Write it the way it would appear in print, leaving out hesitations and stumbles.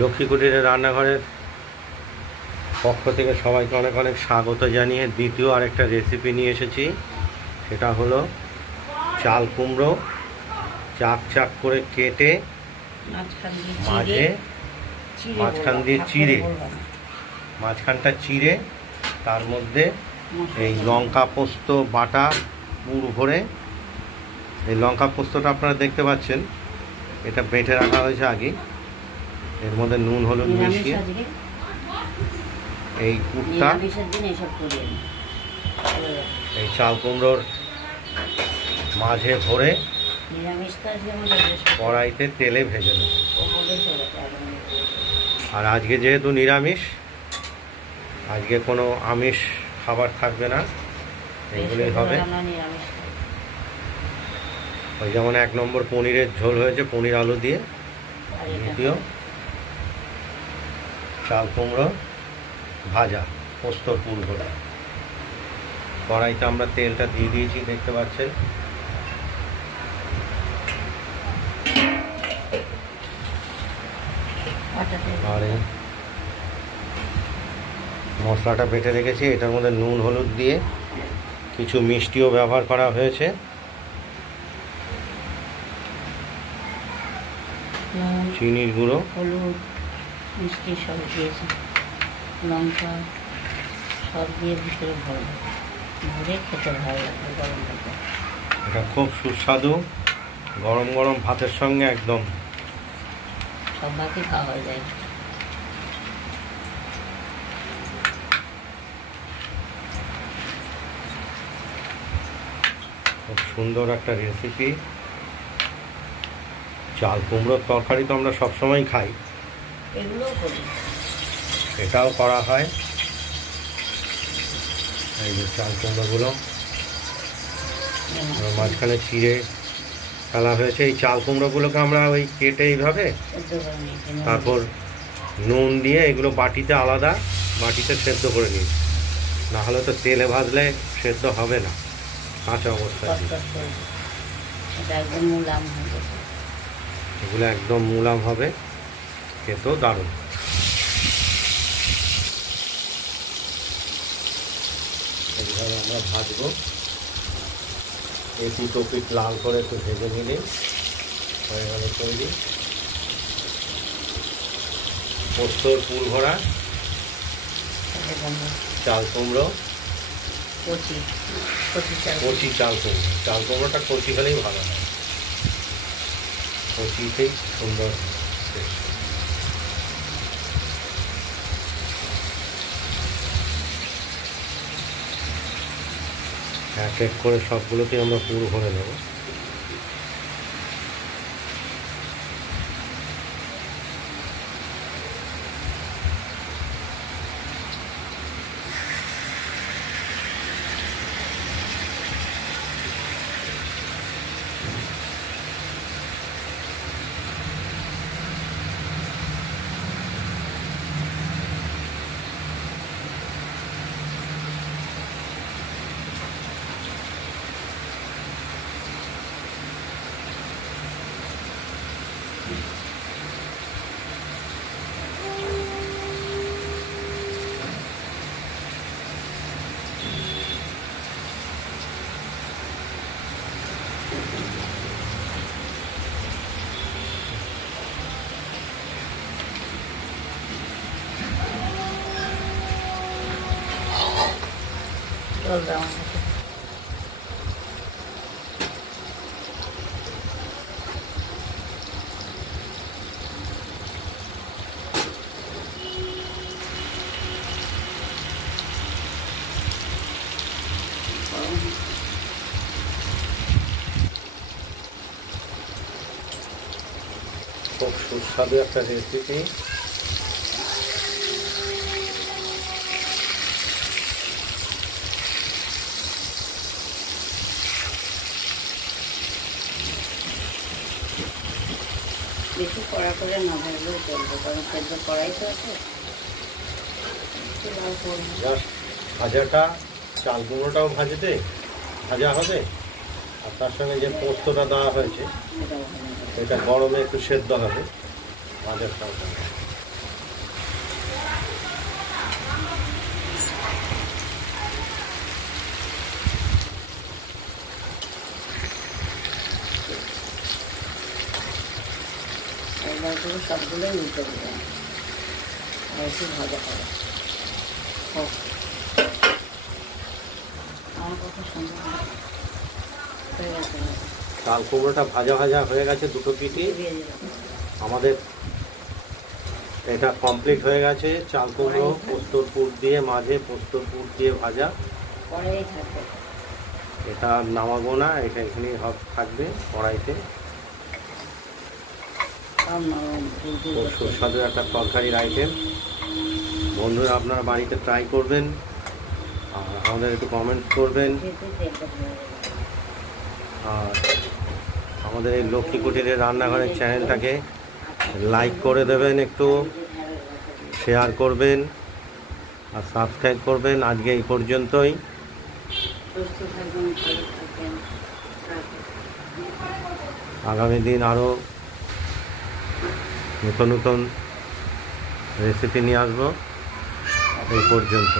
লক্ষ্মী কুটিরের রান্নাঘরের পক্ষ থেকে সবাইকে অনেক অনেক স্বাগত জানিয়ে দ্বিতীয় আরেকটা রেসিপি নিয়ে এসেছি। সেটা হলো চাল কুমড়ো চাক চাক করে কেটে মাঝখান দিয়ে চিড়ে মাঝখানটা চিড়ে তার মধ্যে এই লঙ্কা পোস্ত বাটা পুর ভরে, এই লঙ্কা পোস্তটা আপনারা দেখতে পাচ্ছেন, এটা বেটে রাখা হয়েছে আগে। এর মধ্যে নুন হলুদ মিশিয়ে এই পুরটা এই চাল কুমড়োর মাঝে ভরে কড়াইতে তেলে ভেজে নেব। আর আজকে যেহেতু নিরামিষ, আজকে কোনো আমিষ খাবার থাকবে না, এগুলোই হবে। ওই যেমন 1 নম্বর পনিরের ঝোল হয়েছে পনির আলু দিয়ে, দ্বিতীয় চাল কুমড়ো ভাজা পোস্তর পুর ভরে। কড়াইতে আমরা তেলটা দিয়ে দিয়েছি, দেখতে পাচ্ছেন। আর এই মশলাটা বেটে রেখেছি, এটার মধ্যে নুন হলুদ দিয়ে কিছু মিষ্টিও ব্যবহার করা হয়েছে। চিনির গুঁড়ো, হলুদ, মিষ্টি সব দিয়েছি, লঙ্কা সব দিয়ে ভিতরে ভরে খেতে ভালো লাগে গরম ভাতে। এটা খুব সুস্বাদু, গরম গরম ভাতের সঙ্গে একদম সব ভাতে খাওয়া যায়। খুব সুন্দর একটা রেসিপি। চাল কুমড়োর তরকারি তো আমরা সবসময় খাই, এগুলোও করি, এটাও করা হয়। এই যে চাল কুমড়োগুলো মাঝখানে চিড়ে ফেলা হয়েছে। এই চাল কুমড়োগুলোকে আমরা ওই কেটে এইভাবে তারপর নুন দিয়ে এগুলো বাটিতে আলাদা বাটিতে সেদ্ধ করে নিই, না হলে তো তেলে ভাজলে সেদ্ধ হবে না কাঁচা অবস্থায়। এগুলো একদম মুলাম হবে, খেতেও দারুণ। এইভাবে আমরা ভাজবো, একটু টপিট লাল করে একটু ভেজে নিলে হয়ে গেল তৈরি পোস্তর পুর ভরা চাল কুমড়ো, কচি চাল কুমড়ো। চাল কুমড়োটা কচি হলেই ভালো হয়, কচিতেই সুন্দর। এক এক করে সবগুলোকে আমরা পুরো ভরে নেব। খুব সুস্বাদু একটা রেসিপি। বেশি কড়া করে না ভাজলেও চলবে, কারণ সেদ্ধ কড়াই তো আছে। ভাজাটা চাল কুমড়োটাও ভাজা হবে, আর তার সঙ্গে যে পোস্তটা দেওয়া হয়েছে এটা গরমে একটু সেদ্ধ হবে ভাজার সঙ্গে। এগুলো সবগুলোই উল্টে দেবে আর একটু ভাজা হবে। হোক, আমার কথা শুনবে না। হয়ে গেছে, চাল কুমড়োটা ভাজা ভাজা হয়ে গেছে দুটো পিঠি। দিয়ে দিলাম। আমাদের এটা কমপ্লিট হয়ে গেছে। চাল কুমড়ো পোস্তর পুর দিয়ে, মাঝে পোস্তর পুর দিয়ে ভাজা। কড়াই থাকবে, এটা নামাবো না, এটা এখানেই থাকবে কড়াইতে। সব নরম খুব সুস্বাদু একটা তরকারির আইটেম। বন্ধুরা আপনারা বাড়িতে ট্রাই করবেন আর আমাদের একটু কমেন্টস করবেন। আর আমাদের এই লক্ষ্মী কুটিরের রান্নাঘরের চ্যানেলটাকে লাইক করে দেবেন, একটু শেয়ার করবেন আর সাবস্ক্রাইব করবেন। আজকে এই পর্যন্তই। সুস্থ থাকবেন, ভালো থাকবেন। আগামী দিন আরও নতুন নতুন রেসিপি নিয়ে আসবো। এই পর্যন্ত।